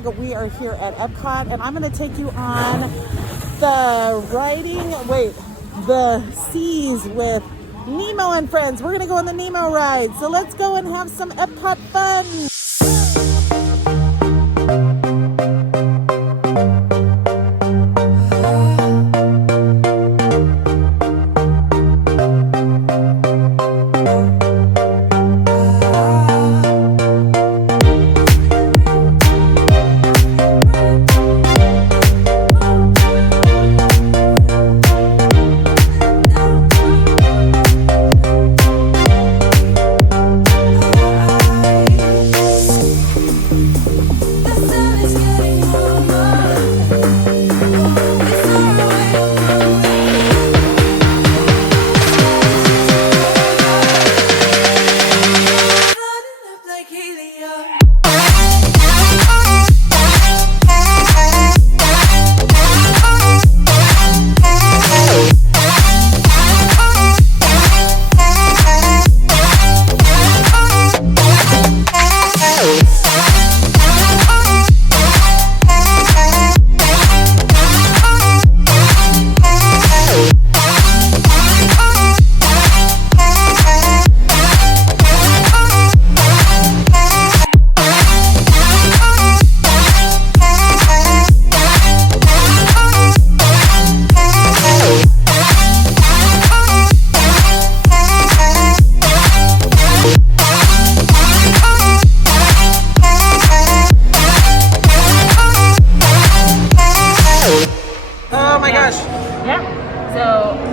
vlog. We are here at Epcot, and I'm going to take you on the seas with Nemo and friends. We're going to go on the Nemo ride. So let's go and have some Epcot fun.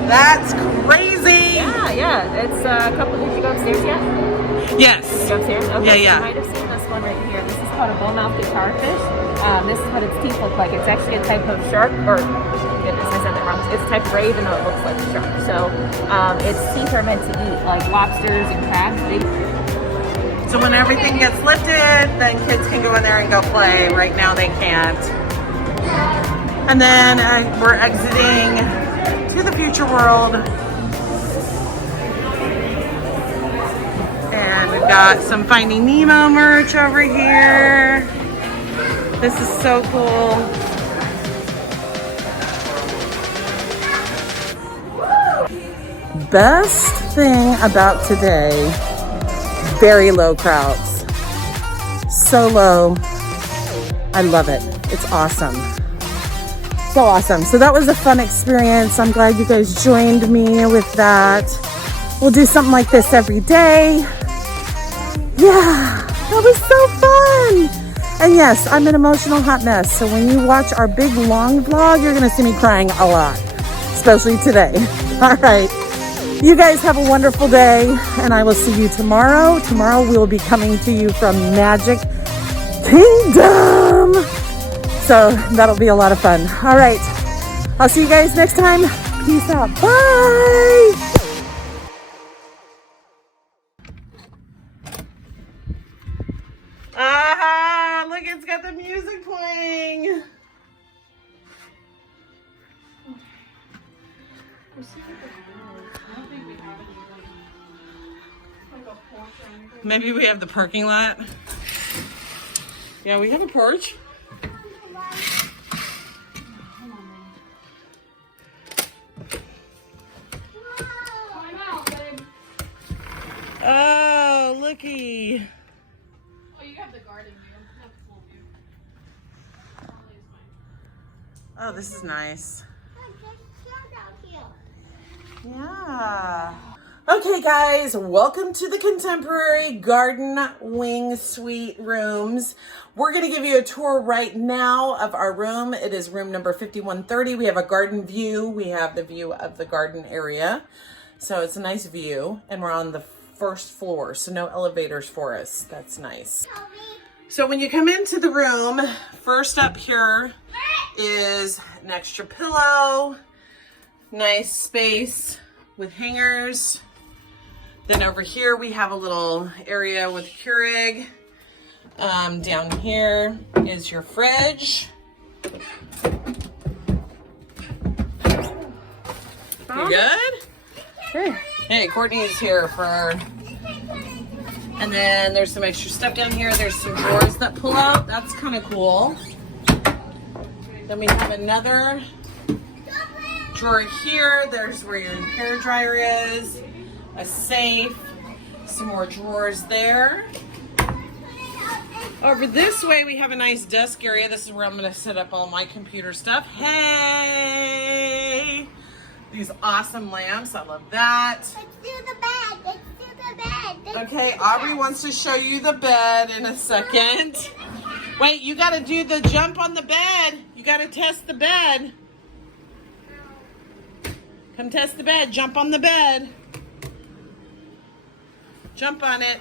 That's crazy. Yeah. It's a couple. Did you go upstairs yet? Yes. Did you go upstairs? Okay. Yeah. You might have seen this one right here. This is called a bull-mouthed guitarfish. This is what its teeth look like. It's actually a type of shark, or goodness, I said that wrong. It's a type of ray, even though it looks like a shark. So its teeth are meant to eat like lobsters and crabs. So when everything gets lifted, then kids can go in there and go play. Right now they can't. And then we're exiting to the future world. And we've got some Finding Nemo merch over here. This is so cool. Best thing about today, very low crowds. So low. I love it. It's awesome. So awesome. So that was a fun experience. I'm glad you guys joined me with that. We'll do something like this every day. Yeah, that was so fun. And yes, I'm an emotional hot mess. So when you watch our big long vlog, you're gonna see me crying a lot, especially today. All right. You guys have a wonderful day, and I will see you tomorrow. Tomorrow we will be coming to you from Magic Kingdom. So that'll be a lot of fun. All right. I'll see you guys next time. Peace out. Bye. Aha! Look, it's got the music playing. Maybe we have the parking lot. Yeah, we have a porch. Oh, looky. Oh, you have the garden view. Not the pool view. Oh, this is nice. Yeah. Okay, guys, welcome to the Contemporary Garden Wing Suite rooms. We're going to give you a tour right now of our room. It is room number 5130. We have a garden view. We have the view of the garden area. So it's a nice view, and we're on the first floor, so no elevators for us. That's nice. So when you come into the room, first up here is an extra pillow, nice space with hangers. Then over here we have a little area with Keurig. Down here is your fridge. You good? Sure. Hey, Courtney's here for And then there's some extra stuff down here. There's some drawers that pull out. That's kind of cool. Then we have another drawer here. There's where your hair dryer is. A safe. Some more drawers there. Over this way, we have a nice desk area. This is where I'm going to set up all my computer stuff. Hey! These awesome lamps. I love that. Let's do the bed. Let's do the bed. Okay, Aubrey wants to show you the bed in a second. Wait, you got to do the jump on the bed. You got to test the bed. Come test the bed. Jump on the bed. Jump on it.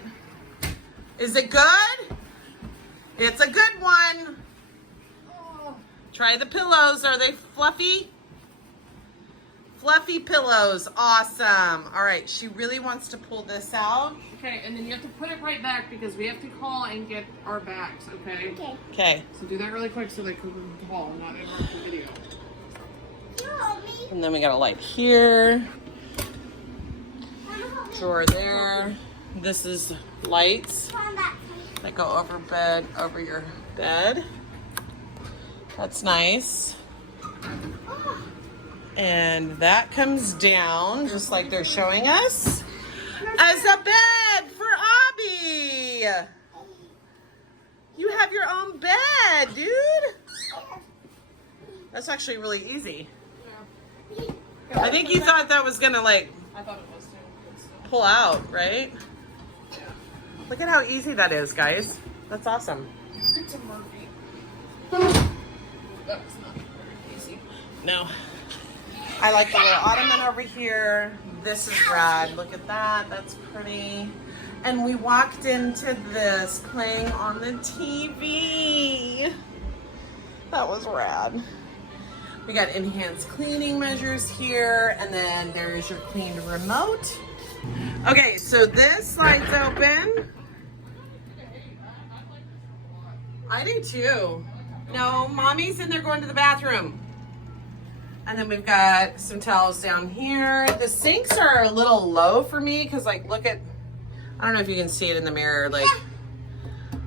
Is it good? It's a good one. Try the pillows. Are they fluffy? Fluffy pillows. Awesome. All right, she really wants to pull this out. Okay, and then you have to put it right back because we have to call and get our bags, okay? Okay. Okay. So do that really quick so they can call and not interrupt the video. And then we got a light here. Drawer there. This is lights that go over your bed. That's nice. And that comes down just like they're showing us as a bed for Abby. You have your own bed, dude. That's actually really easy. Yeah. I think you thought that was gonna like I thought it was too. pull out, right? Yeah. Look at how easy that is, guys. That's awesome. It's a Murphy. That's not very easy. No. I like the little ottoman over here. This is rad. Look at that. That's pretty. And we walked into this playing on the TV. That was rad. We got enhanced cleaning measures here, and then there's your cleaned remote. Okay, so this slides open. I do too. No, mommy's in there going to the bathroom. And then we've got some towels down here. The sinks are a little low for me because, like, look at, I don't know if you can see it in the mirror, like,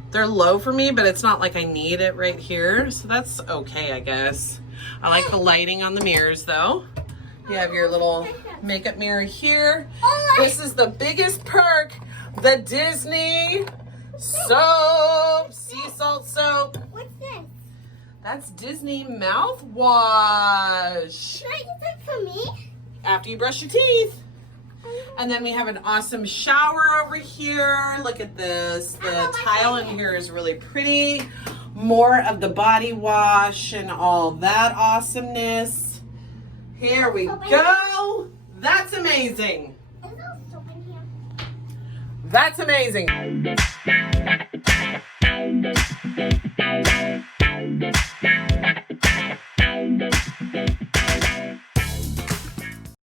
they're low for me, but it's not like I need it right here. So that's okay, I guess. I like the lighting on the mirrors, though. You have your little makeup mirror here. This is the biggest perk, the Disney soap, sea salt soap. What's this? That's Disney mouthwash. Can I use it for me? After you brush your teeth. And then we have an awesome shower over here. Look at this. The tile in here is really pretty. More of the body wash and all that awesomeness. Here we go. That's amazing. Is there soap in here? That's amazing.